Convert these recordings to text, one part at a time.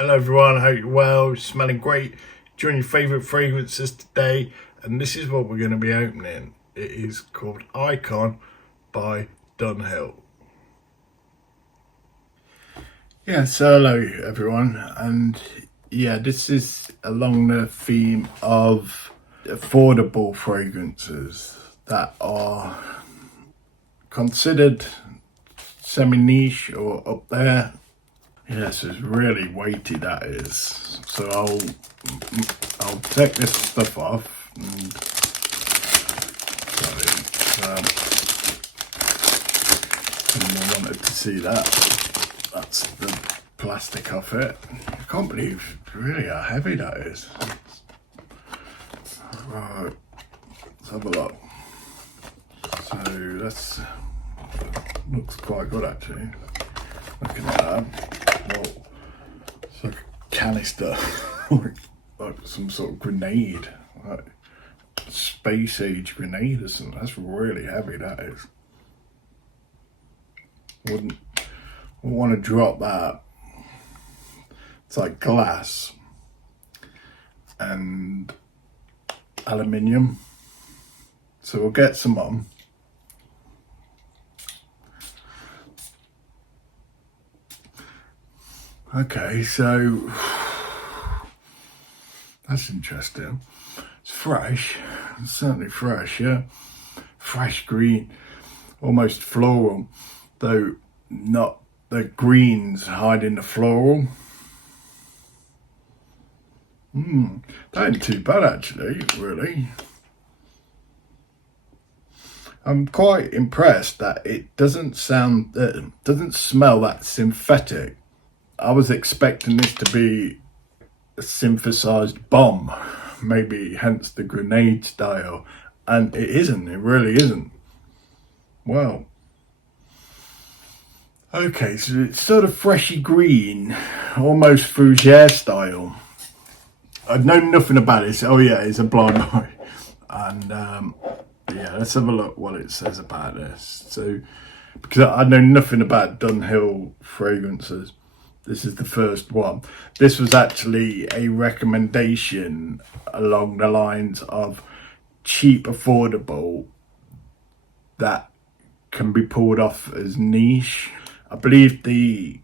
Hello everyone, I hope you're well, smelling great, enjoying your favourite fragrances today, and this is what we're going to be opening. It is called Icon by Dunhill. Yeah, so hello everyone, and yeah, this is along the theme of affordable fragrances that are considered semi-niche or up there. Yes, it's really weighty, that is. So I'll take this stuff off. And I wanted to see that. That's the plastic off it. I can't believe really how heavy that is. Right, let's have a look. So that's looks quite good actually. Looking at that. Whoa. It's like a canister, like some sort of grenade, like space age grenade or something. That's really heavy, that is. Wouldn't want to drop that. It's like glass and aluminium. So we'll get some on. Okay, so that's interesting. It's fresh, it's certainly fresh, yeah. Fresh green, almost floral, though not the greens hiding the floral. That ain't too bad actually, really. I'm quite impressed that it doesn't smell that synthetic. I was expecting this to be a synthesized bomb, maybe hence the grenade style, and it isn't, it really isn't. Well, okay, so it's sort of freshy green, almost fougere style. I've known nothing about this. Oh yeah, it's a blind boy. And yeah, let's have a look what it says about this. So, because I know nothing about Dunhill fragrances. This is the first one. This was actually a recommendation along the lines of cheap, affordable, that can be pulled off as niche. I believe the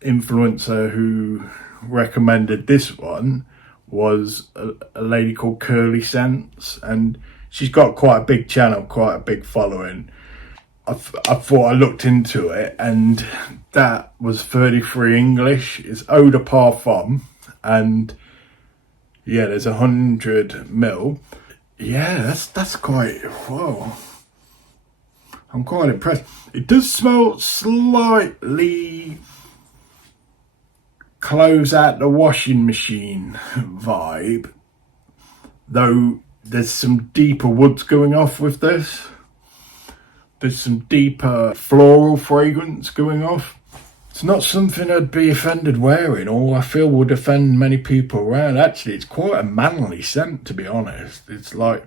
influencer who recommended this one was a lady called Curly Sense, and she's got quite a big channel, quite a big following. I thought I looked into it, and that was 33 English. It's eau de parfum, and yeah, there's 100 ml. Yeah, that's quite, whoa. I'm quite impressed. It does smell slightly clothes out the washing machine vibe, though there's some deeper woods going off with this. There's some deeper floral fragrance going off. It's not something I'd be offended wearing, or I feel would offend many people around. Actually, it's quite a manly scent, to be honest. It's like,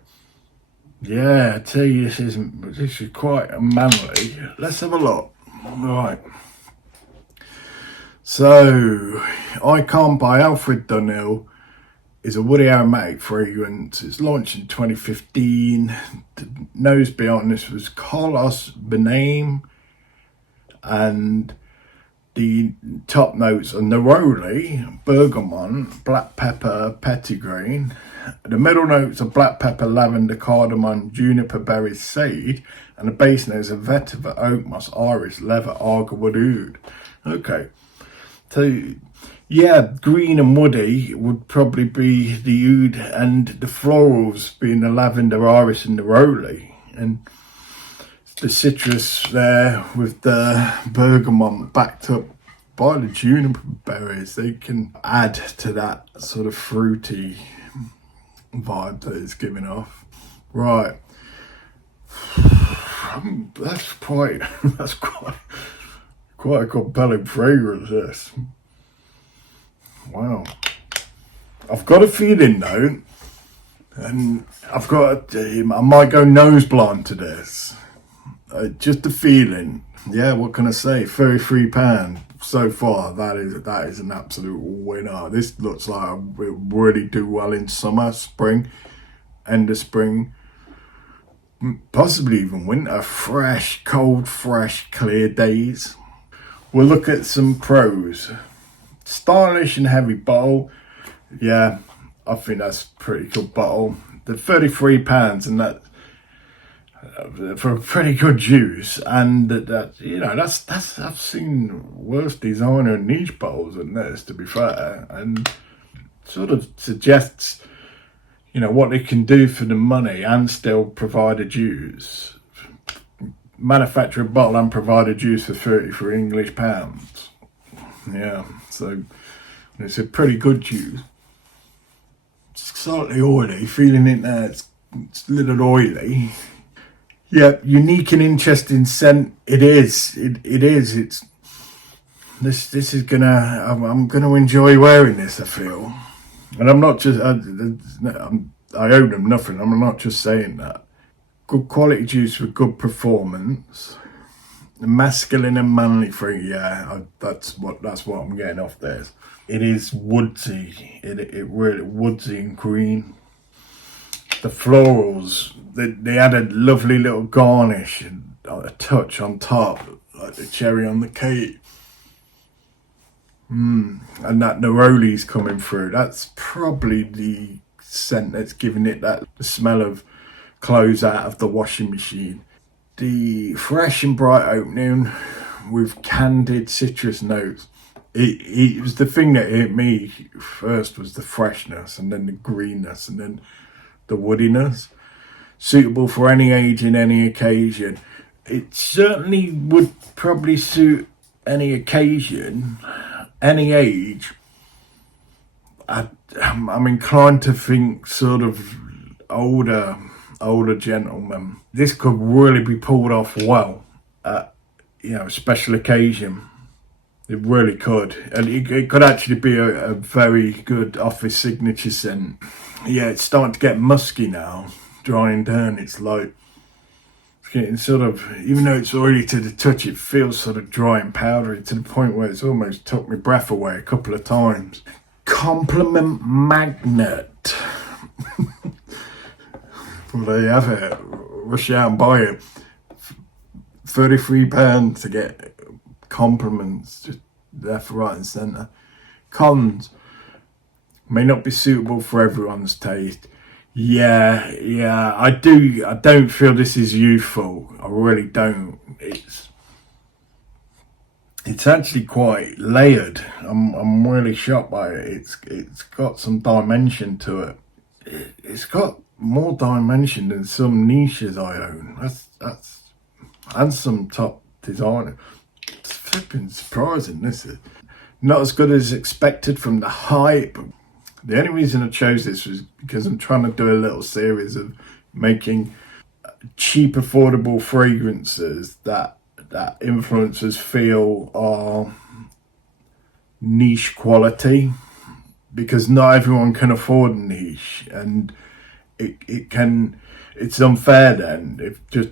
yeah, I tell you, this is quite a manly. Let's have a look. Right. So, Icon by Alfred Dunhill is a woody aromatic fragrance. It's launched in 2015. The nose beyond this was Carlos Benaim, and the top notes are Neroli, Bergamot, black pepper, Petitgrain. The middle notes are black pepper, lavender, cardamom, juniper berries, sage, and the base notes are vetiver, oak moss, iris, leather, argarwood, oud. Okay, so yeah, green and woody would probably be the oud, and the florals being the lavender, iris, and neroli, and the citrus there with the bergamot backed up by the juniper berries. They can add to that sort of fruity vibe that it's giving off. Right, that's quite a compelling fragrance, this. Wow. I've got a feeling though, and I might go nose blind to this. Just a feeling. Yeah, what can I say? £33 so far, that is an absolute winner. This looks like it will really do well in summer, spring, end of spring, possibly even winter. Fresh, cold, fresh, clear days. We'll look at some pros. Stylish and heavy bottle. Yeah, I think that's a pretty good bottle. The £33, and that for a pretty good juice, and that's I've seen worse designer and niche bottles than this, to be fair, and sort of suggests what they can do for the money and still provide a juice. Manufacture a bottle and provide a juice for £33 English. Yeah, so it's a pretty good juice. It's slightly oily, feeling it there. It's a little oily. Yeah, unique and interesting scent. It is. It is. It's this is gonna. I'm gonna enjoy wearing this, I feel, and I'm not just. I owe them nothing. I'm not just saying that. Good quality juice with good performance. Masculine and manly fruit. Yeah, that's what I'm getting off this. It is woodsy. It really woodsy and green. The florals, they had a lovely little garnish and a touch on top, like the cherry on the cake. And that Neroli's coming through. That's probably the scent that's giving it the smell of clothes out of the washing machine. The fresh and bright opening with candied citrus notes. It was the thing that hit me first, was the freshness, and then the greenness, and then the woodiness. Suitable for any age and any occasion. It certainly would probably suit any occasion, any age. I'm inclined to think sort of older gentlemen. This could really be pulled off well at a special occasion. It really could, and it could actually be a very good office signature scent. Yeah, it's starting to get musky now, drying down. It's like it's getting sort of, even though it's oily to the touch, it feels sort of dry and powdery to the point where it's almost took my breath away a couple of times. Compliment magnet. Well, there you have it. Rush out and buy it. £33 to get compliments just left, right and centre. Cons: may not be suitable for everyone's taste. Yeah, I don't feel this is youthful. I really don't. It's actually quite layered. I'm really shocked by it. It's got some dimension to it. It's got more dimension than some niches I own. That's and some top designer. It's flipping surprising. This is not as good as expected from the hype. The only reason I chose this was because I'm trying to do a little series of making cheap, affordable fragrances that influencers feel are niche quality, because not everyone can afford niche, and it's unfair then if just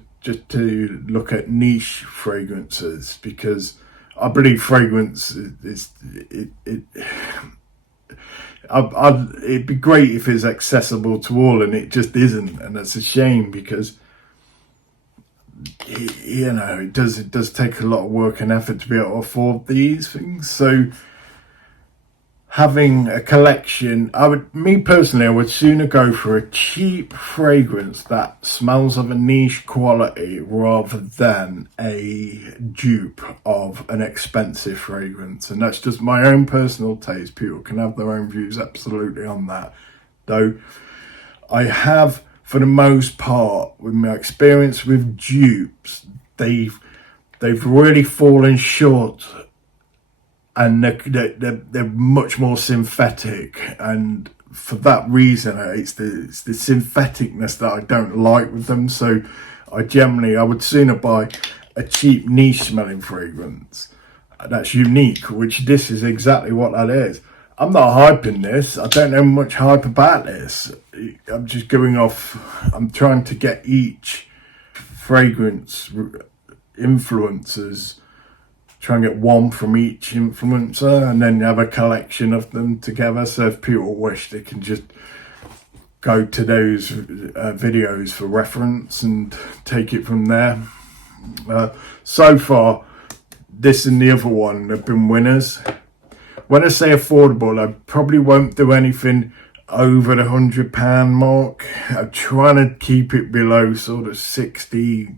to look at niche fragrances, because I believe fragrance it'd be great if it's accessible to all, and it just isn't, and that's a shame, because it does take a lot of work and effort to be able to afford these things. So having a collection, I would sooner go for a cheap fragrance that smells of a niche quality rather than a dupe of an expensive fragrance. And that's just my own personal taste. People can have their own views absolutely on that. Though I have, for the most part, with my experience with dupes, they've really fallen short, and they're much more synthetic, and for that reason it's the syntheticness that I don't like with them. So I would sooner buy a cheap niche smelling fragrance that's unique, which this is exactly what that is. I'm not hyping this. I don't know much hype about this. I'm just I'm trying to get each fragrance influencers, try and get one from each influencer and then have a collection of them together. So if people wish, they can just go to those videos for reference and take it from there. So far, this and the other one have been winners. When I say affordable, I probably won't do anything over the £100 mark. I'm trying to keep it below sort of 60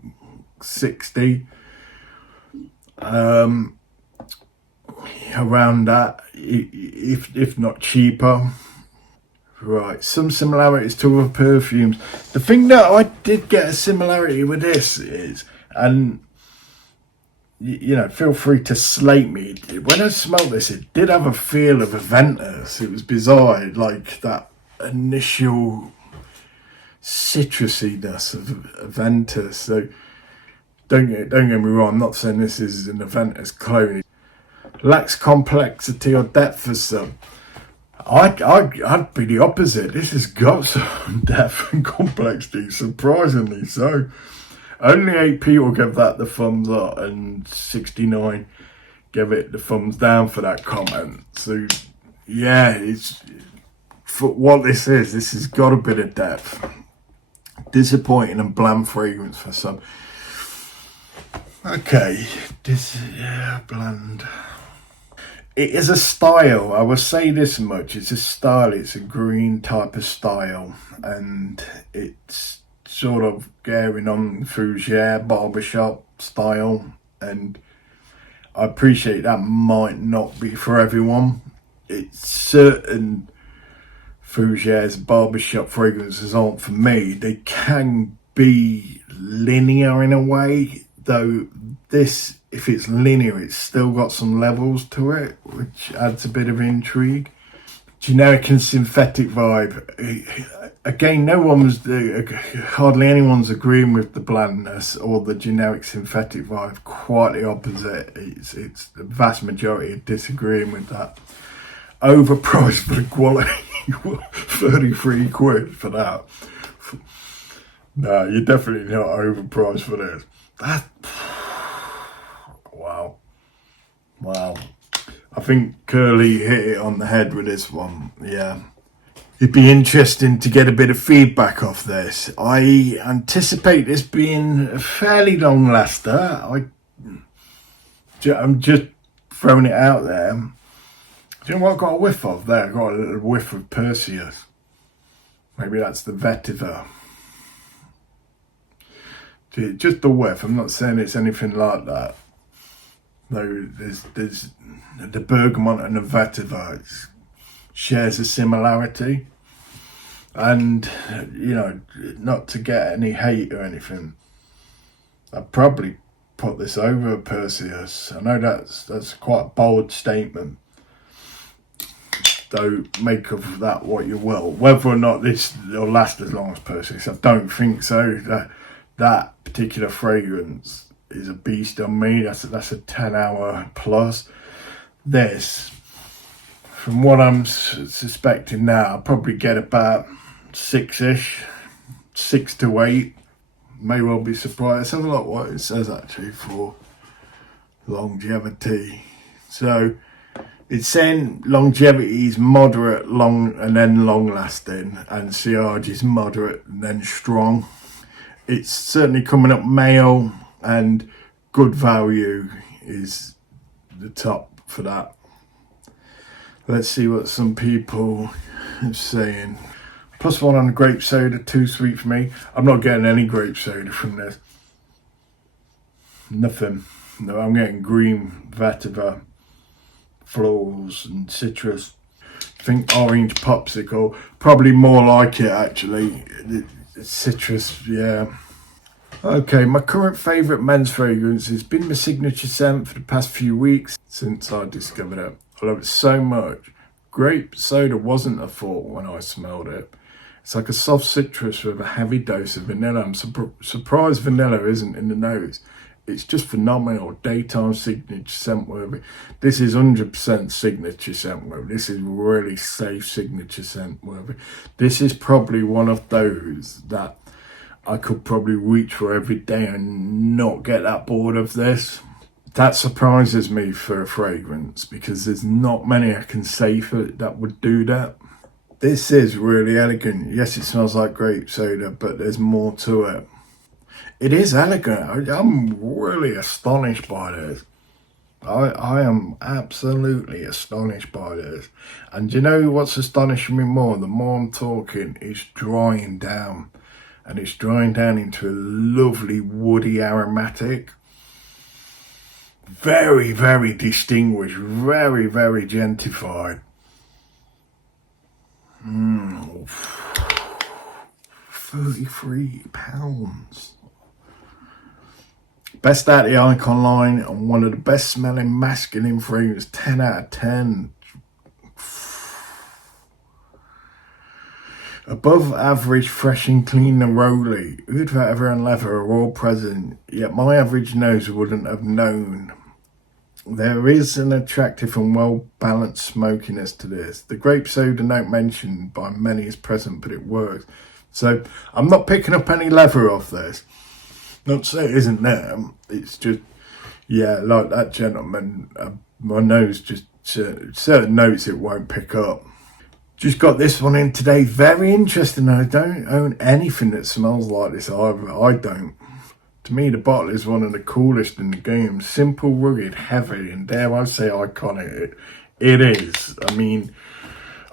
around that, if not cheaper. Right, some similarities to other perfumes. The thing that I did get a similarity with this is, and you know, feel free to slate me, when I smelled this, it did have a feel of Aventus. It was bizarre, like that initial citrusiness of Aventus. So don't get me wrong, I'm not saying this is an Aventus clone. Lacks complexity or depth for some. I'd be the opposite. This has got some depth and complexity, surprisingly so. Only 8 people give that the thumbs up and 69 give it the thumbs down for that comment. So yeah, it's for what this has got a bit of depth. Disappointing and bland fragrance for some. Okay, bland. It is a style. I will say this much. It's a style. It's a green type of style. And it's sort of going on fougere, barbershop style. And I appreciate that might not be for everyone. It's certain fougeres, barbershop fragrances aren't for me. They can be linear in a way. Though this, if it's linear, it's still got some levels to it, which adds a bit of intrigue. Generic and synthetic vibe. Again, hardly anyone's agreeing with the blandness or the generic synthetic vibe. Quite the opposite. It's the vast majority are disagreeing with that. Overpriced for the quality. 33 quid for that. No, you're definitely not overpriced for this. Wow. I think Curly hit it on the head with this one. Yeah. It'd be interesting to get a bit of feedback off this. I anticipate this being a fairly long laster. I'm just throwing it out there. Do you know what I got a whiff of there? I got a little whiff of Perseus. Maybe that's the vetiver. Just a whiff. I'm not saying it's anything like that. No, there's the Bergamot and the vetiver shares a similarity, and you know, not to get any hate or anything, I'd probably put this over Perseus. I know that's quite a bold statement, though make of that what you will. Whether or not this will last as long as Perseus, I don't think so. That particular fragrance is a beast on me. That's a 10-hour plus. This, from what I'm suspecting now, I'll probably get about 6-ish, 6 to 8. May well be surprised. Let's have a look what it says actually for longevity. So it's saying longevity is moderate, long, and then long lasting, and Sillage is moderate and then strong. It's certainly coming up male, and good value is the top for that. Let's see what some people are saying. +1 on the grape soda, too sweet for me. I'm not getting any grape soda from this. Nothing. No, I'm getting green, vetiver, florals and citrus. I think orange popsicle, probably more like it actually. Citrus, yeah. Okay, my current favourite men's fragrance has been my signature scent for the past few weeks since I discovered it. I love it so much. Grape soda wasn't a thought when I smelled it. It's like a soft citrus with a heavy dose of vanilla. I'm surprised vanilla isn't in the nose. It's just phenomenal. Daytime signature scent worthy. This is 100% signature scent worthy. This is really safe signature scent worthy. This is probably one of those that I could probably reach for every day and not get that bored of this. That surprises me for a fragrance, because there's not many I can say for that would do that. This is really elegant. Yes, it smells like grape soda, but there's more to it. It is elegant. I'm really astonished by this. I am absolutely astonished by this. And you know what's astonishing me more? The more I'm talking, it's drying down. And it's drying down into a lovely woody aromatic. Very, very distinguished. Very, very gentified. 33 pounds. Best out of the Icon line, and one of the best smelling masculine fragrances. 10 out of 10. Above average fresh and clean Neroli. Oud vetiver and leather are all present, yet my average nose wouldn't have known. There is an attractive and well balanced smokiness to this. The grape soda note mentioned by many is present, but it works. So I'm not picking up any leather off this. Not to say it isn't there. It's just, yeah, like that gentleman, my nose just, certain notes it won't pick up. Just got this one in today. Very interesting. I don't own anything that smells like this either. I don't. To me, the bottle is one of the coolest in the game. Simple, rugged, heavy, and dare I say iconic. It is. I mean,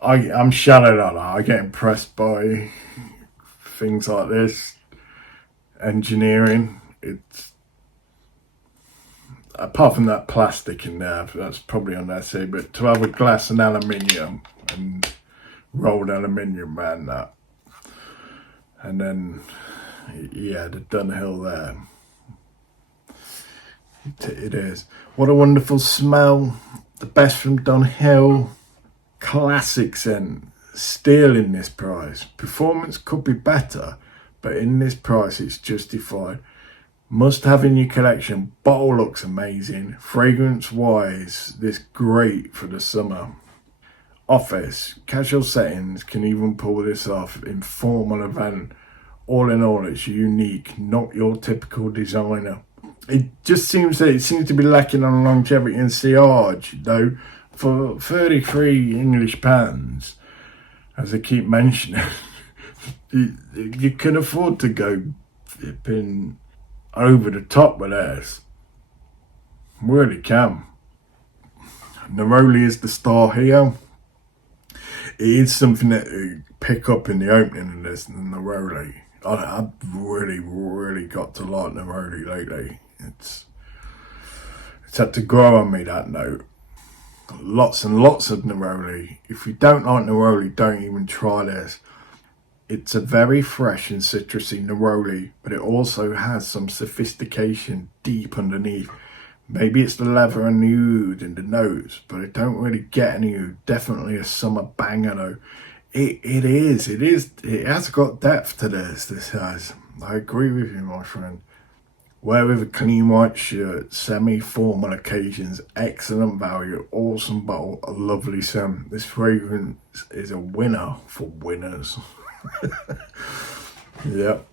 I'm shallow on that. I get impressed by things like this. Engineering. It's, apart from that plastic in there, that's probably unnecessary, but to have a glass and aluminium and rolled aluminium around that, and then yeah, the Dunhill there, it is. What a wonderful smell. The best from Dunhill. Classic scent. Still in this price. Performance could be better, but in this price it's justified. Must have in your collection. Bottle looks amazing. Fragrance wise, this great for the summer. Office, casual settings can even pull this off. Informal event. All in all, it's unique, not your typical designer. It just seems to be lacking on longevity and sillage, though. For 33 English pounds, as I keep mentioning, you can afford to go flipping over the top with this. Really can. Neroli is the star here. It is something that you pick up in the opening of this, Neroli. I've really got to like Neroli lately. It's had to grow on me, that note. Lots and lots of Neroli. If you don't like Neroli, don't even try this. It's a very fresh and citrusy Neroli, but it also has some sophistication deep underneath. Maybe it's the leather and the oud in the notes, but I don't really get any oud. Definitely a summer banger though. It has got depth to this has. I agree with you, my friend. Wear with a clean white shirt, semi-formal occasions, excellent value, awesome bottle, a lovely scent. This fragrance is a winner for winners. Yep.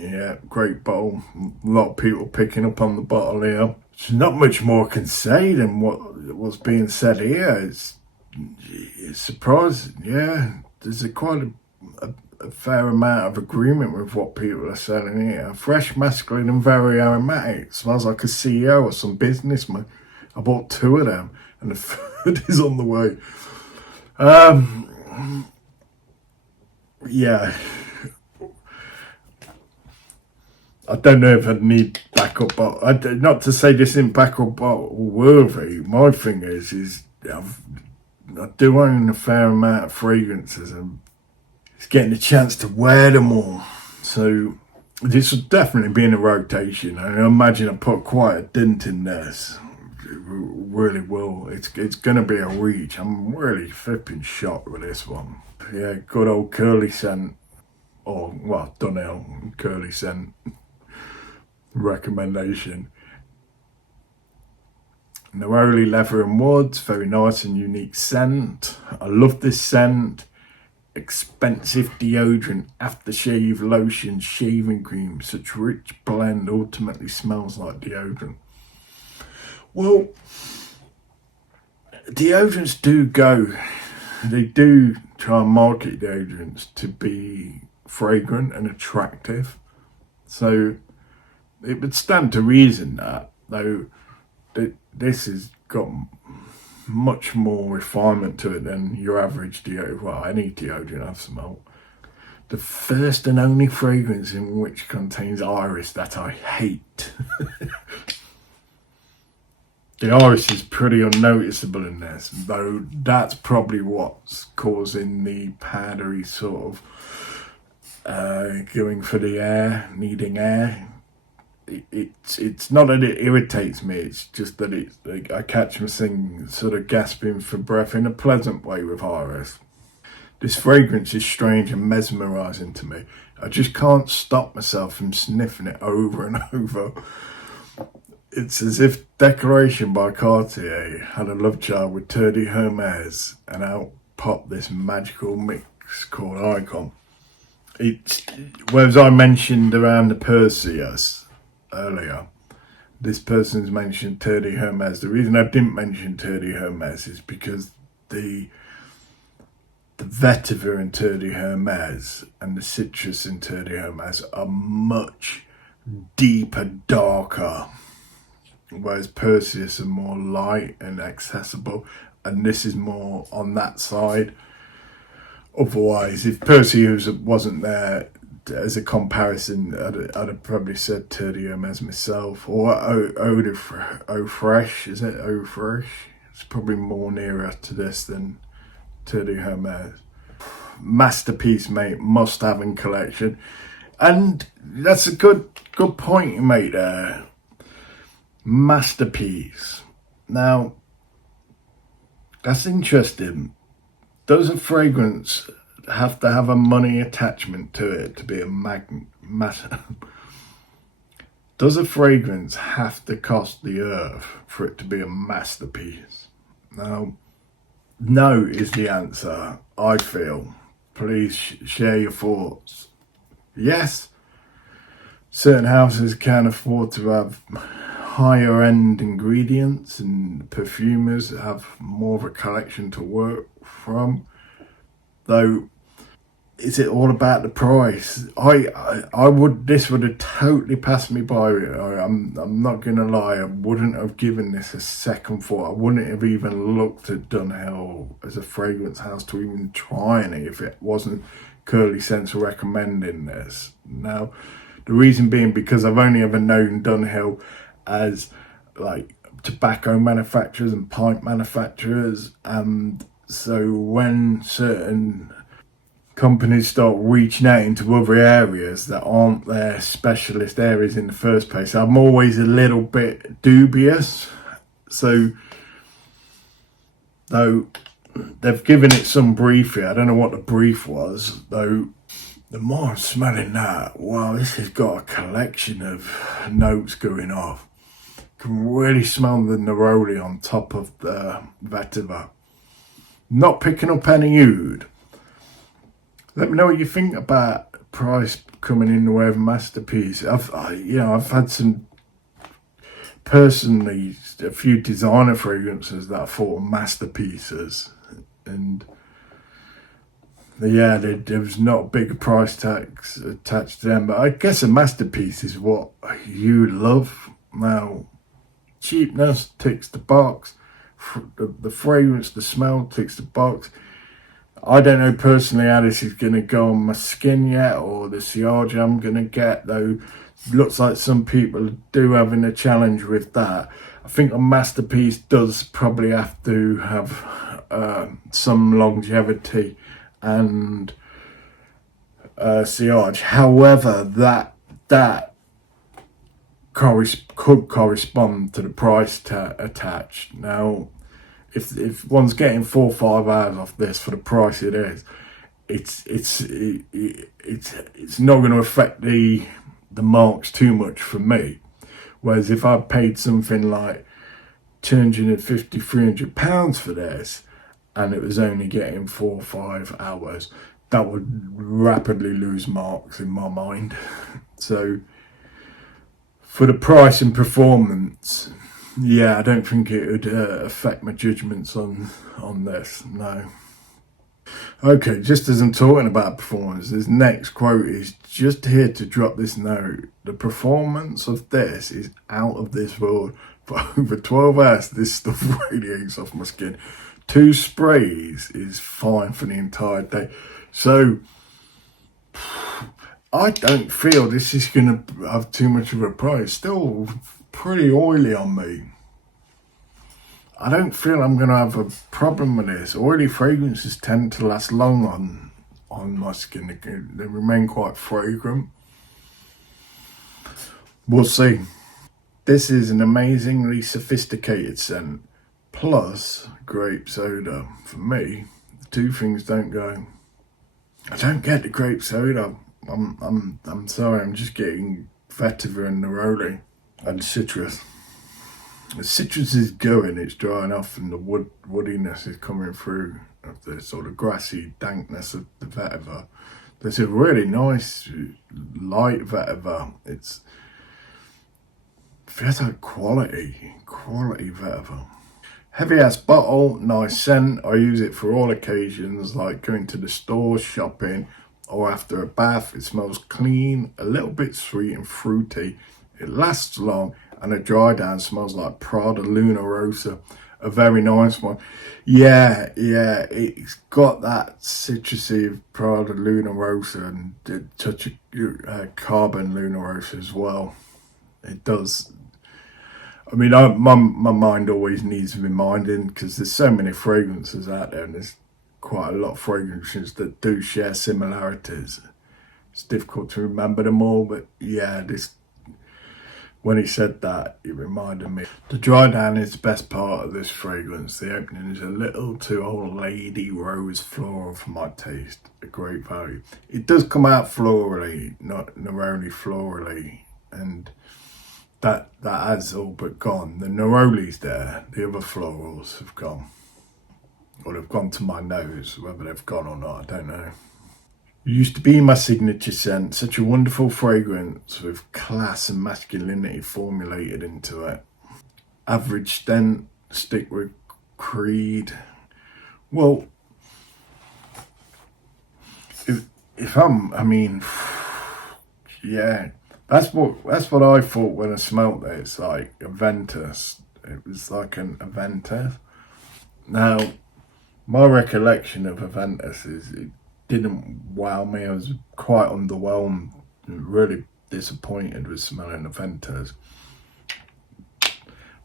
Yeah, great bottle. A lot of people picking up on the bottle here. There's not much more I can say than what's being said here. It's surprising. Yeah, there's quite a fair amount of agreement with what people are selling here. Fresh, masculine and very aromatic. Smells like a CEO or some businessman. I bought 2 of them and the third is on the way. Yeah. I don't know if I'd need backup bottle. Not to say this isn't backup bottle worthy. My thing is I do own a fair amount of fragrances and it's getting a chance to wear them all. So this will definitely be in a rotation. I imagine I put quite a dent in this. It really will. It's going to be a reach. I'm really flipping shocked with this one. Yeah, good old curly scent. Or, well, Dunhill curly scent recommendation. Neroli leather and woods, very nice and unique scent. I love this scent. expensive deodorant, aftershave, lotion, shaving cream, such rich blend ultimately smells like deodorant. Well, deodorants they do try and market deodorants to be fragrant and attractive. So it would stand to reason that, though, this has got much more refinement to it than your average deodorant. Well, any deodorant I've smelled. The first and only fragrance in which contains iris that I hate. The iris is pretty unnoticeable in this, though that's probably what's causing the powdery sort of going for the air, needing air. It's not that it irritates me, it's just that I catch myself sort of gasping for breath in a pleasant way with iris. This fragrance is strange and mesmerising to me. I just can't stop myself from sniffing it over and over. It's as if Declaration by Cartier had a love child with Terdy Hermes, and out popped this magical mix called Icon. Whereas I mentioned around the Perseus earlier, this person's mentioned Terdy Hermes. The reason I didn't mention Terdy Hermes is because the vetiver in Terdy Hermes and the citrus in Terdy Hermes are much deeper, darker, whereas Perseus are more light and accessible, and this is more on that side. Otherwise, if Perseus wasn't there as a comparison, I'd have probably said Terdy Hermes myself, or Eau Fresh. Is it Eau Fresh? It's probably more nearer to this than Terdy Hermes. Masterpiece, mate, must have in collection. And that's a good point you made there. Masterpiece. Now, that's interesting. Does a fragrance have to have a money attachment to it to be a Does a fragrance have to cost the earth for it to be a masterpiece? Now, no is the answer, I feel. Please share your thoughts. Yes, certain houses can afford to have higher end ingredients, and perfumers have more of a collection to work from. Though, is it all about the price? This would have totally passed me by. I'm not gonna lie, I wouldn't have given this a second thought. I wouldn't have even looked at Dunhill as a fragrance house to even try any if it wasn't Curly Sense recommending this. Now, the reason being because I've only ever known Dunhill as like tobacco manufacturers and pipe manufacturers, and so when certain companies start reaching out into other areas that aren't their specialist areas in the first place, I'm always a little bit dubious. So, though they've given it some brief here, I don't know what the brief was, though the more I'm smelling that, wow, this has got a collection of notes going off. Can really smell the Neroli on top of the vetiver. Not picking up any oud. Let me know what you think about price coming in the way of a masterpiece. I've had some, personally, a few designer fragrances that I thought were masterpieces, and yeah, there was not big price tags attached to them. But I guess a masterpiece is what you love. Now, cheapness ticks the box. The fragrance, the smell ticks the box. I don't know personally how this is going to go on my skin yet, or the sillage I'm going to get, though it looks like some people do having a challenge with that. I think a masterpiece does probably have to have some longevity and sillage. However, that could correspond to the price attached. Now, if one's getting 4 or 5 hours off this for the price it is, it's not going to affect the marks too much for me. Whereas if I paid something like £250, £300 for this, and it was only getting 4 or 5 hours, that would rapidly lose marks in my mind. So for the price and performance, yeah, I don't think it would affect my judgments on this. No. Okay, just as I'm talking about performance, this next quote is just here to drop this note. The performance of this is out of this world. For over 12 hours, this stuff radiates off my skin. 2 sprays is fine for the entire day. So I don't feel this is going to have too much of a price. Still pretty oily on me. I don't feel I'm going to have a problem with this. Oily fragrances tend to last long on my skin. They remain quite fragrant. We'll see. This is an amazingly sophisticated scent, plus grape soda. For me, the 2 things don't go. I don't get the grape soda. I'm sorry. I'm just getting vetiver and neroli and citrus. The citrus is going, it's drying off, and the woodiness is coming through of the sort of grassy dankness of the vetiver. There's a really nice light vetiver. It feels like quality vetiver. Heavy ass bottle, nice scent. I use it for all occasions, like going to the store, shopping, or after a bath. It smells clean, a little bit sweet and fruity. It lasts long, and a dry down smells like Prada Luna Rosa, a very nice one. Yeah, it's got that citrusy of Prada Luna Rosa and a touch of carbon Luna Rosa as well. It does. I mean, my mind always needs reminding, because there's so many fragrances out there, and there's quite a lot of fragrances that do share similarities. It's difficult to remember them all, but yeah, this. When he said that, it reminded me. The dry down is the best part of this fragrance. The opening is a little too old lady rose floral for my taste. A great value. It does come out florally, not neroli florally, and that has all but gone. The neroli's there. The other florals have gone. Or they've gone to my nose. Whether they've gone or not, I don't know. It used to be my signature scent, such a wonderful fragrance with class and masculinity formulated into it. Average scent, stick with creed. Well, yeah, that's what I thought when I smelt it. It's like Aventus. It was like an Aventus. Now, my recollection of Aventus is it didn't wow me. I was quite underwhelmed and really disappointed with smelling Aventus.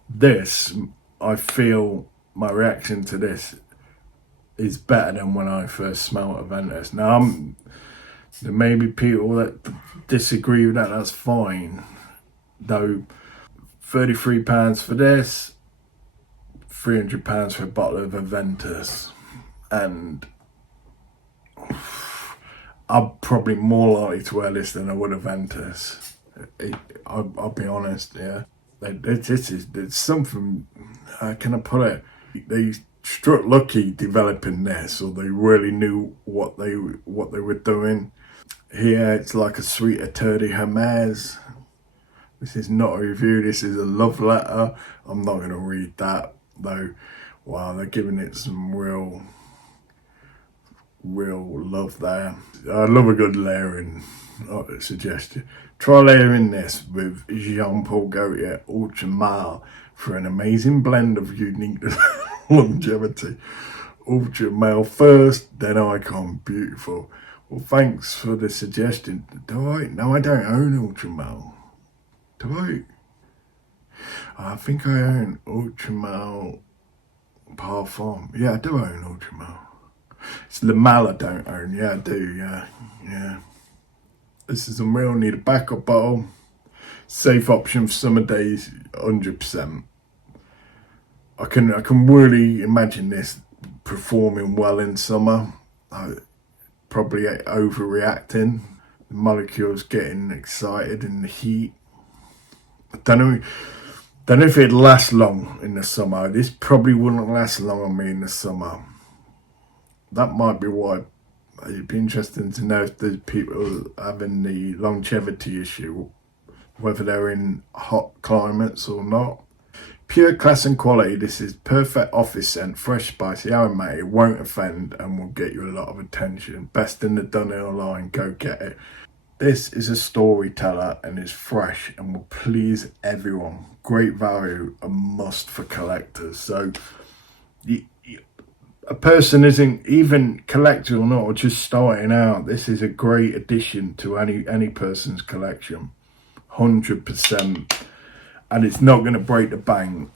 This, I feel my reaction to this is better than when I first smelled Aventus. Now, there may be people that disagree with that, that's fine. Though, £33 for this, £300 for a bottle of Aventus, and I'm probably more likely to wear this than I would Aventus. I'll be honest, yeah. It's something, how can I put it? They struck lucky developing this, or they really knew what they were doing. Here it's like a sweet Attorney Hermes. This is not a review, this is a love letter. I'm not going to read that, though. Wow, they're giving it some real love there. I love a good layering suggestion. Try layering this with Jean-Paul Gaultier Ultra Male for an amazing blend of unique longevity. Ultra Male first, then Icon. Beautiful. Well, thanks for the suggestion. Do I? No, I don't own Ultra Male. Do I? I think I own Ultra Male Parfum. Yeah, I do own Ultra Male. It's Le Male I don't own. Yeah, I do. Yeah. This is unreal. Need a backup bottle. Safe option for summer days. 100%. I can really imagine this performing well in summer. Probably overreacting. The molecules getting excited in the heat. I don't know if it'd last long in the summer. This probably wouldn't last long on me in the summer. That might be why It'd be interesting to know if there's people having the longevity issue, whether they're in hot climates or not. Pure class and quality. This is perfect office scent, fresh, spicy, aromatic, won't offend and will get you a lot of attention. Best in the Dunhill line, go get it. This is a storyteller and is fresh and will please everyone. Great value, a must for collectors. So a person isn't even collector or not, or just starting out, this is a great addition to any person's collection. 100%. And it's not going to break the bank.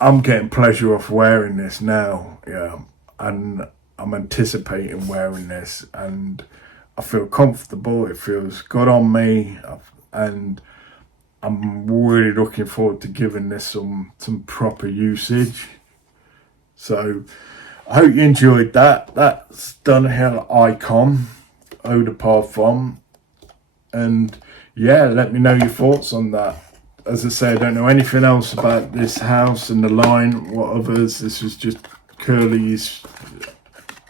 I'm getting pleasure off wearing this now, yeah, and I'm anticipating wearing this, and I feel comfortable. It feels good on me, and I'm really looking forward to giving this some proper usage. So I hope you enjoyed that. That's Dunhill Icon Eau de Parfum, and yeah, let me know your thoughts on that. As I say, I don't know anything else about this house and the line, what others. This was just Curly's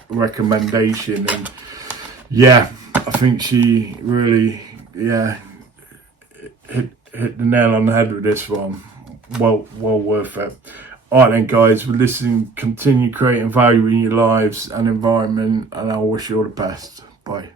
recommendation, and yeah, I think she really, yeah, hit the nail on the head with this one. Well worth it. Alright then guys, we're listening, continue creating value in your lives and environment, and I wish you all the best. Bye.